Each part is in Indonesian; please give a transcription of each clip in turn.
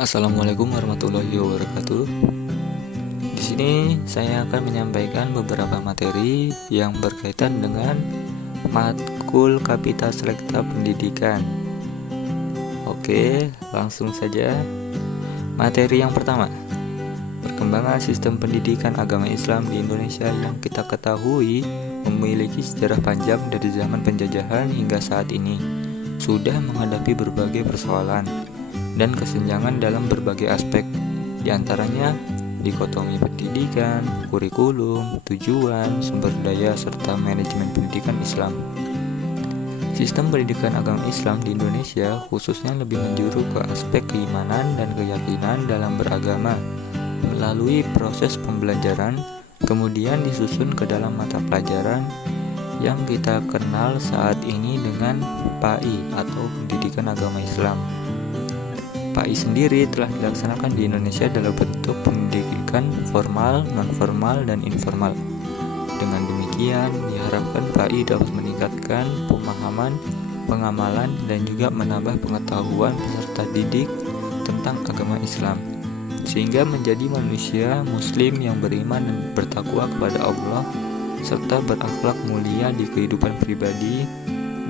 Assalamualaikum warahmatullahi wabarakatuh. Di sini saya akan menyampaikan beberapa materi yang berkaitan dengan matkul Kapita Selekta Pendidikan. Oke, langsung saja. Materi yang pertama, perkembangan sistem pendidikan agama Islam di Indonesia yang kita ketahui memiliki sejarah panjang dari zaman penjajahan hingga saat ini, sudah menghadapi berbagai persoalan dan kesenjangan dalam berbagai aspek, diantaranya dikotomi pendidikan, kurikulum, tujuan, sumber daya, serta manajemen pendidikan Islam. Sistem pendidikan agama Islam di Indonesia khususnya lebih menjuru ke aspek keimanan dan keyakinan dalam beragama melalui proses pembelajaran, kemudian disusun ke dalam mata pelajaran yang kita kenal saat ini dengan PAI atau Pendidikan Agama Islam. PAI sendiri telah dilaksanakan di Indonesia dalam bentuk pendidikan formal, non-formal, dan informal. Dengan demikian, diharapkan PAI dapat meningkatkan pemahaman, pengamalan, dan juga menambah pengetahuan peserta didik tentang agama Islam, sehingga menjadi manusia muslim yang beriman dan bertakwa kepada Allah, serta berakhlak mulia di kehidupan pribadi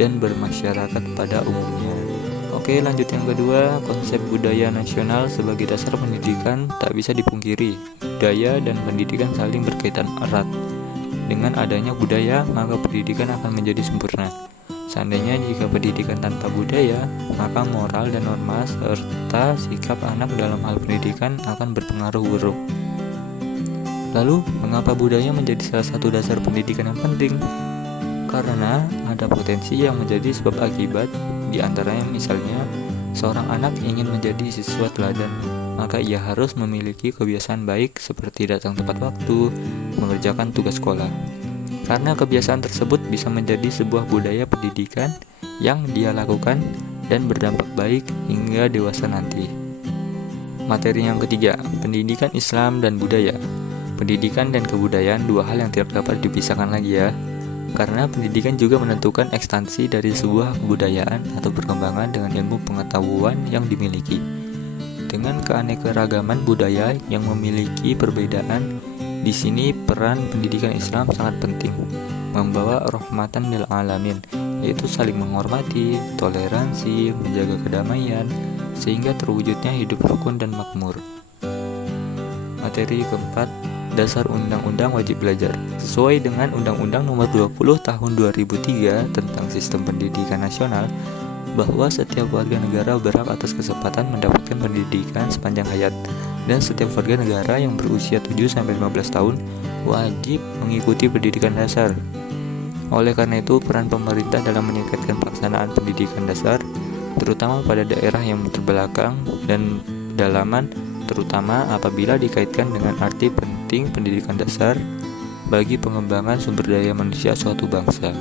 dan bermasyarakat pada umumnya. Oke, lanjut yang kedua, konsep budaya nasional sebagai dasar pendidikan. Tak bisa dipungkiri, budaya dan pendidikan saling berkaitan erat. Dengan adanya budaya, maka pendidikan akan menjadi sempurna. Seandainya jika pendidikan tanpa budaya, maka moral dan norma serta sikap anak dalam hal pendidikan akan berpengaruh buruk. Lalu, mengapa budaya menjadi salah satu dasar pendidikan yang penting? Karena ada potensi yang menjadi sebab akibat. Di antaranya misalnya, seorang anak ingin menjadi siswa teladan, maka ia harus memiliki kebiasaan baik seperti datang tepat waktu, mengerjakan tugas sekolah. Karena kebiasaan tersebut bisa menjadi sebuah budaya pendidikan yang dia lakukan dan berdampak baik hingga dewasa nanti. Materi yang ketiga, pendidikan Islam dan budaya. Pendidikan dan kebudayaan dua hal yang tidak dapat dipisahkan lagi ya. Karena pendidikan juga menentukan ekstensi dari sebuah kebudayaan atau perkembangan dengan ilmu pengetahuan yang dimiliki. Dengan keanekaragaman budaya yang memiliki perbedaan, di sini peran pendidikan Islam sangat penting, membawa rahmatan lil alamin, yaitu saling menghormati, toleransi, menjaga kedamaian, sehingga terwujudnya hidup rukun dan makmur. Materi keempat, dasar undang-undang wajib belajar. Sesuai dengan Undang-Undang Nomor 20 Tahun 2003 tentang Sistem Pendidikan Nasional, bahwa setiap warga negara berhak atas kesempatan mendapatkan pendidikan sepanjang hayat, dan setiap warga negara yang berusia 7-15 tahun wajib mengikuti pendidikan dasar. Oleh karena itu, peran pemerintah dalam meningkatkan pelaksanaan pendidikan dasar, terutama pada daerah yang terbelakang dan pedalaman, terutama apabila dikaitkan dengan arti penting pendidikan dasar bagi pengembangan sumber daya manusia suatu bangsa.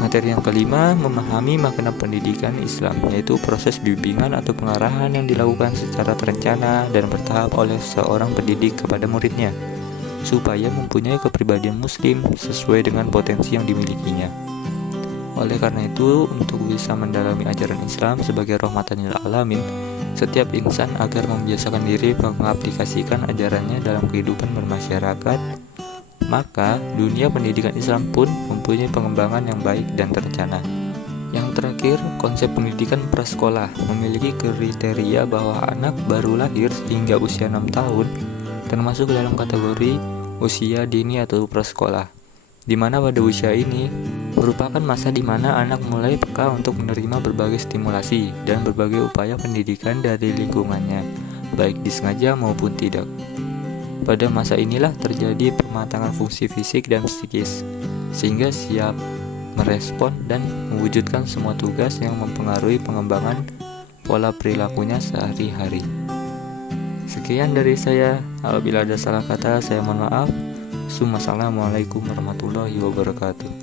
Materi yang kelima, memahami makna pendidikan Islam, yaitu proses bimbingan atau pengarahan yang dilakukan secara terencana dan bertahap oleh seorang pendidik kepada muridnya, supaya mempunyai kepribadian muslim sesuai dengan potensi yang dimilikinya. Oleh karena itu, untuk bisa mendalami ajaran Islam sebagai rahmatan lil alamin, setiap insan agar membiasakan diri mengaplikasikan ajarannya dalam kehidupan bermasyarakat, maka dunia pendidikan Islam pun mempunyai pengembangan yang baik dan terencana. Yang terakhir, konsep pendidikan prasekolah memiliki kriteria bahwa anak baru lahir hingga usia 6 tahun termasuk dalam kategori usia dini atau prasekolah, di mana pada usia ini merupakan masa di mana anak mulai peka untuk menerima berbagai stimulasi dan berbagai upaya pendidikan dari lingkungannya, baik disengaja maupun tidak. Pada masa inilah terjadi pematangan fungsi fisik dan psikis, sehingga siap merespon dan mewujudkan semua tugas yang mempengaruhi pengembangan pola perilakunya sehari-hari. Sekian dari saya, apabila ada salah kata saya mohon maaf. Assalamualaikum warahmatullahi wabarakatuh.